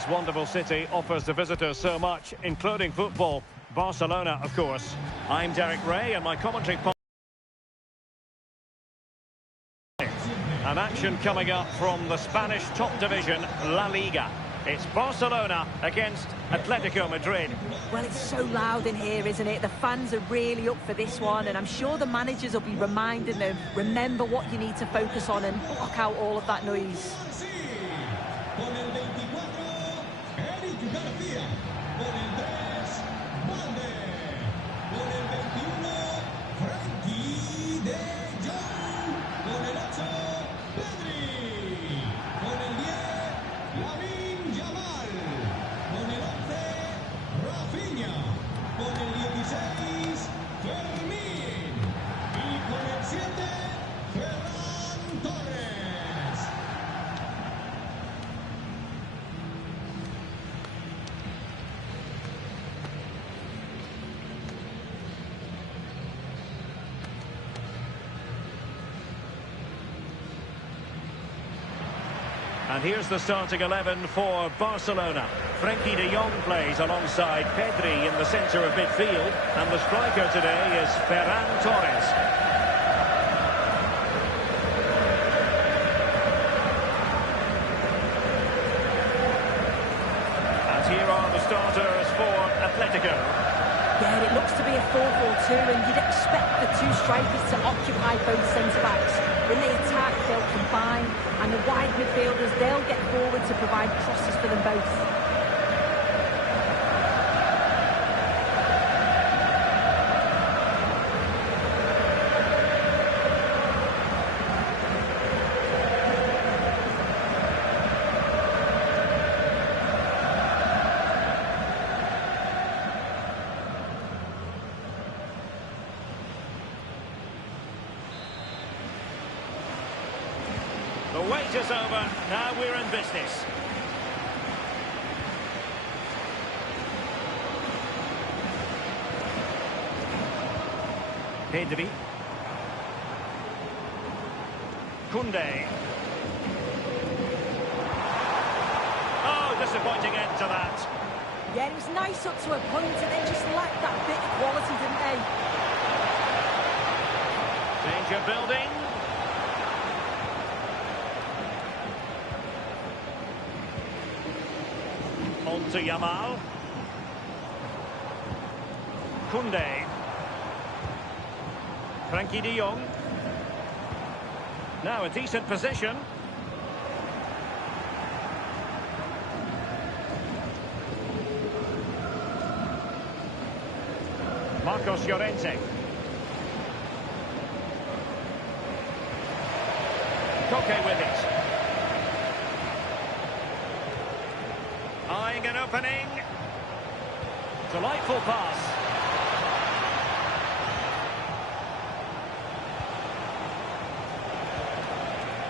this wonderful city offers the visitors so much, including football. Barcelona, of course. I'm Derek Ray, and my commentary partner. An action coming up from the Spanish top division, La Liga. It's Barcelona against Atlético Madrid. Well, it's so loud in here, isn't it? The fans are really up for this one, and I'm sure the managers will be reminding them, remember what you need to focus on and block out all of that noise. And here's the starting 11 for Barcelona. Frenkie de Jong plays alongside Pedri in the centre of midfield. And the striker today is Ferran Torres. And here are the starters for Atletico. Yeah, it looks to be a 4-4-2, and you'd expect the two strikers to occupy both centre-backs. When they attack, they'll combine, and the wide midfielders, they'll get forward to provide crosses for them both. The wait is over. Now we're in business. Pedri. Koundé. Oh, disappointing end to that. Yeah, it was nice up to a point, and they just lacked that bit of quality, didn't they? Danger building. On to Yamal. Koundé. Frenkie de Jong. Now a decent position. Marcos Llorente. Koke with it. Eyeing an opening. Delightful pass.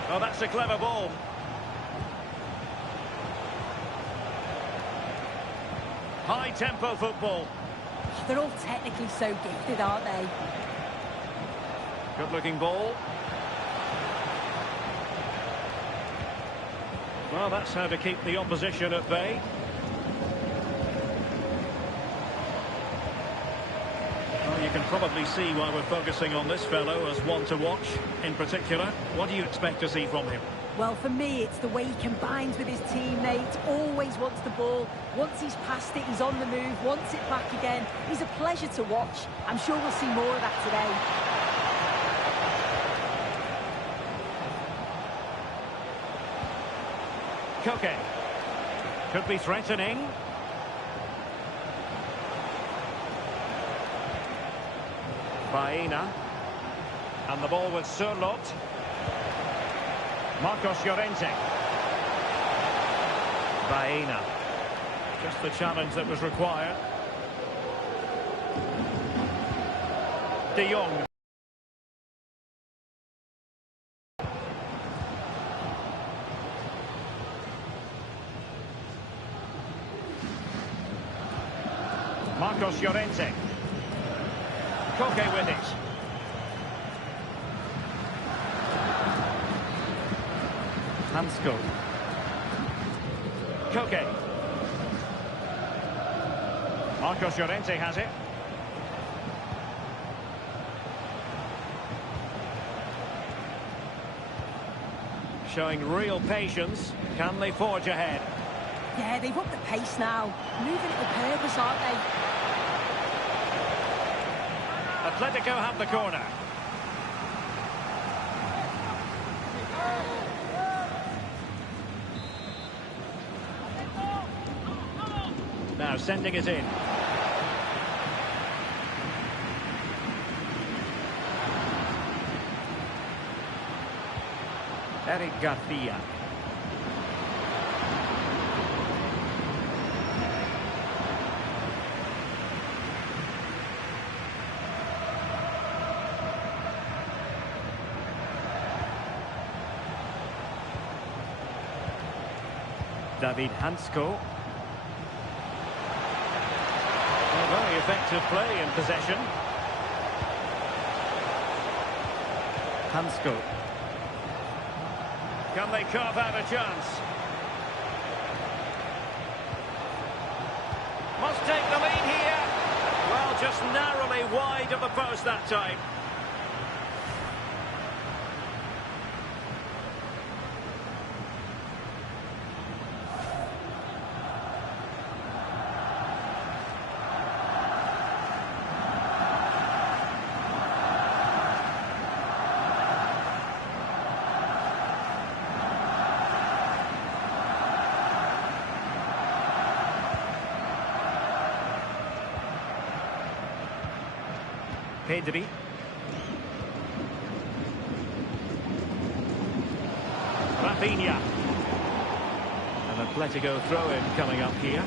Oh, that's a clever ball. High-tempo football. They're all technically so gifted, aren't they? Good-looking ball. Well, that's how to keep the opposition at bay. Well, you can probably see why we're focusing on this fellow as one to watch in particular. What do you expect to see from him? Well, for me, it's the way he combines with his teammates, always wants the ball. Once he's passed it, he's on the move, wants it back again. He's a pleasure to watch. I'm sure we'll see more of that today. Koke. Could be threatening. Baena. And the ball with Surlot. Marcos Llorente. Baena. Just the challenge that was required. De Jong. Marcos Llorente. Koke with it. Hansko. Koke. Marcos Llorente has it. Showing real patience. Can they forge ahead? Yeah, they've upped the pace now. Moving it with purpose, aren't they? Atletico have the corner. Now sending it in. Eric Garcia. David Hansko. Very effective play in possession. Hansko. Can they carve out a chance? Must take the lead here. Well, just narrowly wide of the post that time. Pedri. Rafinha. An Atletico throw-in coming up here.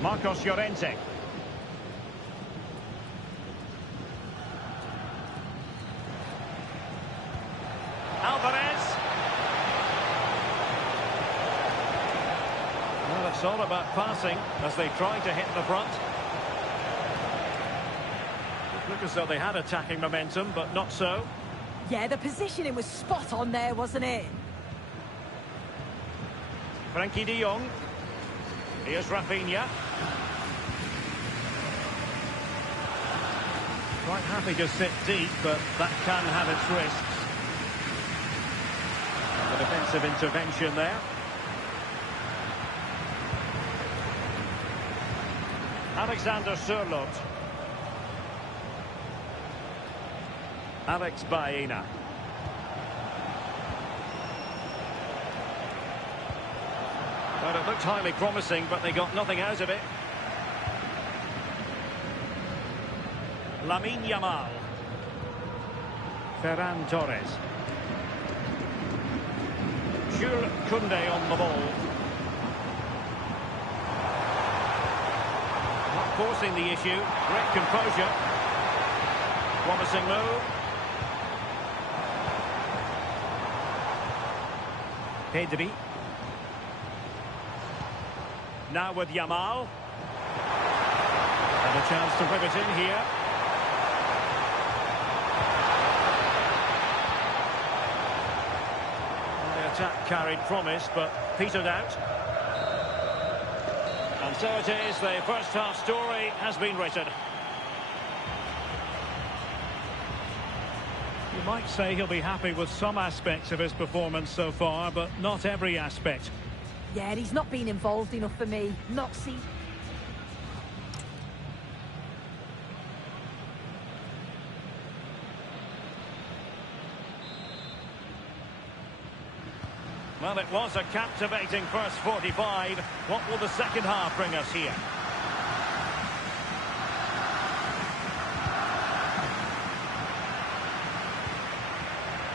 Marcos Llorente. Alvarez. Well, it's all about passing as they try to hit the front. It looked as though they had attacking momentum, but not so. Yeah, the positioning was spot on there, wasn't it? Frankie de Jong. Here's Rafinha. Quite happy to sit deep, but that can have its risks. The defensive intervention there. Alexander Sørloth. Alex Baena. Well, it looked highly promising, but they got nothing out of it. Lamine Yamal. Ferran Torres. Jules Koundé on the ball. Not forcing the issue. Great composure. Promising move. Pedri. Now with Yamal. And a chance to whip it in here. Well, the attack carried promise, but petered out. And so it is, the first half story has been written. You might say he'll be happy with some aspects of his performance so far, but not every aspect. Yeah, he's not been involved enough for me. Not seen. Well, it was a captivating first 45. What will the second half bring us here?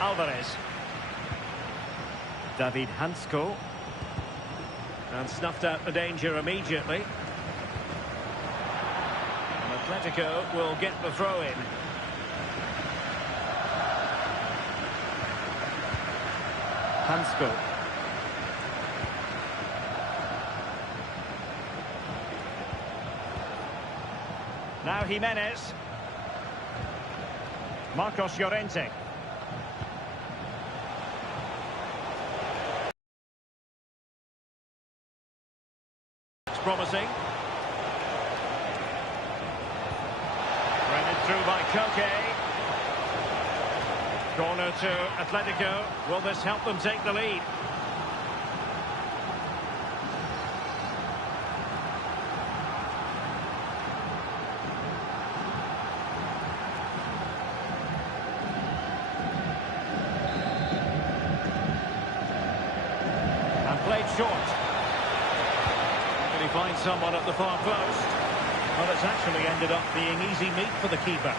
Alvarez. David Hansko. And snuffed out the danger immediately. And Atletico will get the throw in. Hansko. Now Jimenez. Marcos Llorente. promising. Threaded through by Koke. Corner to Atletico. Will this help them take the lead? And played short. Can he find someone at the far post? Well, it's actually ended up being easy meat for the keeper.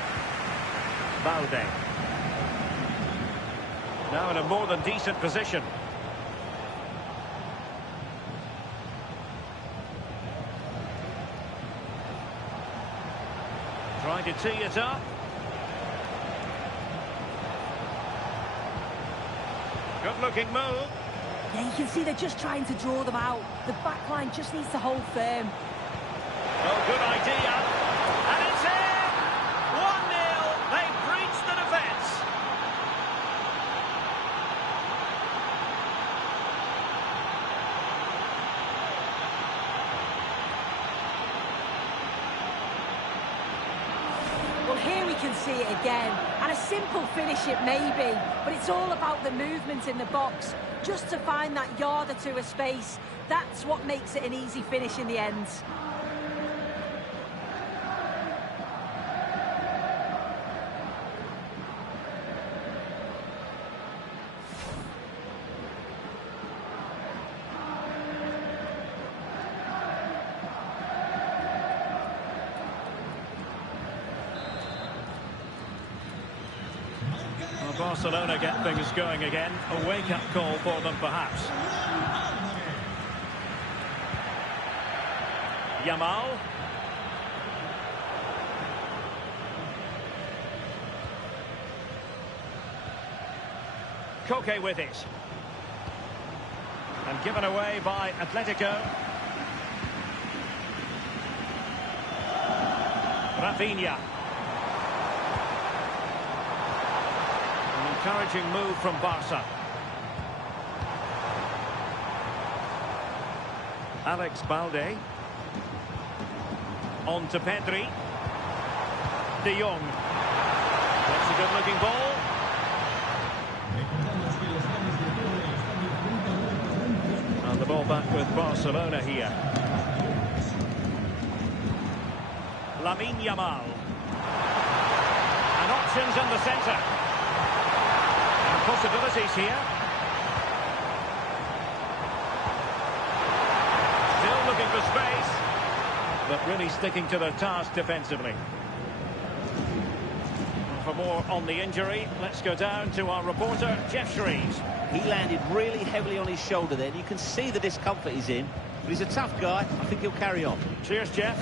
Balde. Now in a more than decent position. Trying to tee it up. Good looking move. Yeah, you can see they're just trying to draw them out. The back line just needs to hold firm. Oh, good idea. And it's in! 1-0. They've breached the defence. Well, here we can see it again. And a simple finish it may be, but it's all about the movement in the box. Just to find that yard or two of space. That's what makes it an easy finish in the end. Barcelona get things going again. A wake-up call for them, perhaps. Yamal. Koke with it. And given away by Atletico. Rafinha. Encouraging move from Barca. Alex Balde. On to Pedri. De Jong. That's a good-looking ball. And the ball back with Barcelona here. Lamine Yamal. And options in the centre. Possibilities here. Still looking for space, but really sticking to their task defensively. For more on the injury, let's go down to our reporter, Jeff Shreves. He landed really heavily on his shoulder then. You can see the discomfort he's in, but he's a tough guy. I think he'll carry on. Cheers, Jeff.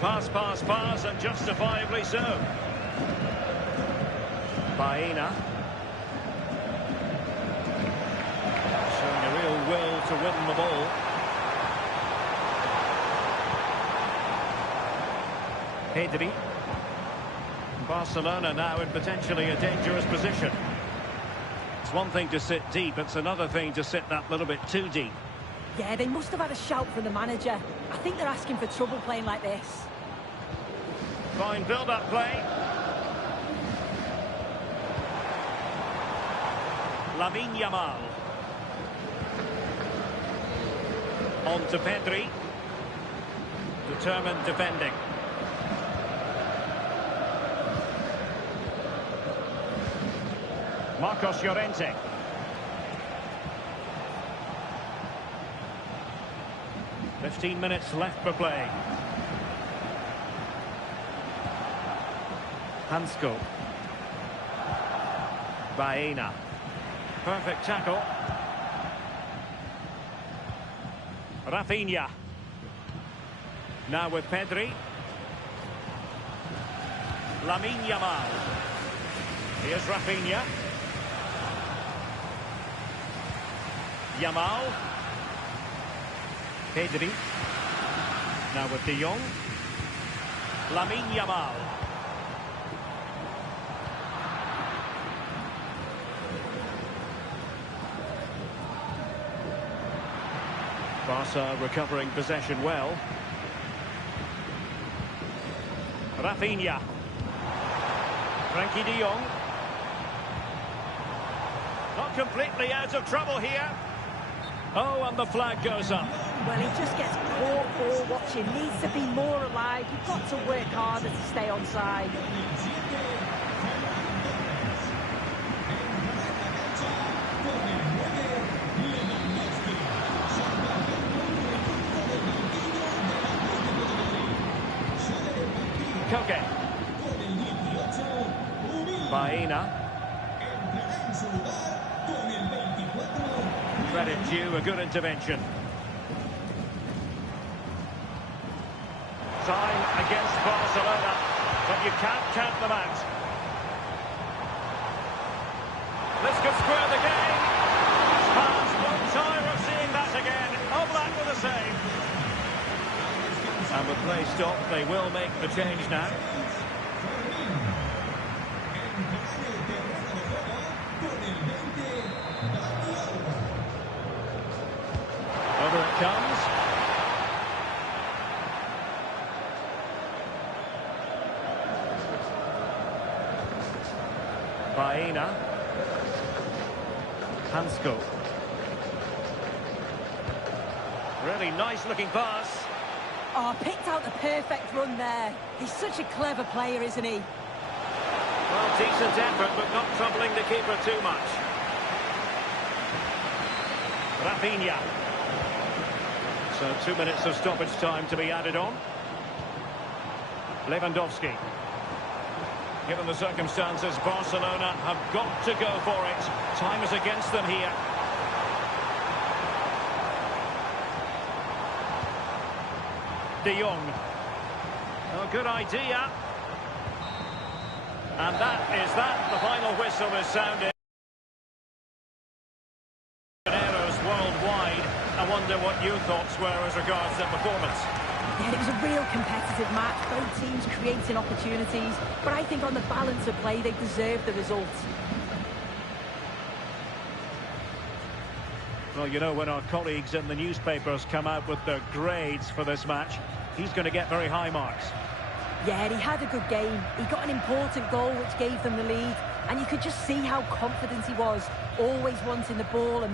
Pass, pass, pass, and justifiably so. Baena. Showing a real will to win the ball. Pedri. Barcelona now in potentially a dangerous position. It's one thing to sit deep, it's another thing to sit that little bit too deep. Yeah, they must have had a shout from the manager. I think they're asking for trouble playing like this. Fine build-up play. Lamine Yamal. On to Pedri. Determined defending. Marcos Llorente. "15 minutes left for play. Hansko. Baena. Perfect tackle. Rafinha. Now with Pedri. Lamine Yamal. Here's Rafinha. Yamal. Pedri. Now with De Jong. Lamine Yamal. Barca recovering possession well. Rafinha. Frankie de Jong. Not completely out of trouble here. Oh, and the flag goes up. Well, he just gets caught ball watching. Needs to be more alive. You've got to work harder to stay on side. Koke. Baena. Credit due, a good intervention. Time against Barcelona, but you can't count them out. This could square the game. Fans won't tire of seeing that again. Oblak with a save. And with play stopped, they will make the change now. Over it comes. Baena. Hansko. Really nice looking pass. Oh, picked out the perfect run there. He's such a clever player, isn't he? Well, decent effort, but not troubling the keeper too much. Rafinha. So 2 minutes of stoppage time to be added on. Lewandowski. Given the circumstances, Barcelona have got to go for it. Time is against them here. De Jong. Oh, good idea. And that is that. The final whistle is sounded. Arrows worldwide. I wonder what your thoughts were as regards their performance. Yeah, it was a real competitive match. Both teams creating opportunities. But I think on the balance of play, they deserved the result. Well, you know, when our colleagues in the newspapers come out with their grades for this match, he's going to get very high marks. Yeah, he had a good game. He got an important goal which gave them the lead. And you could just see how confident he was, always wanting the ball and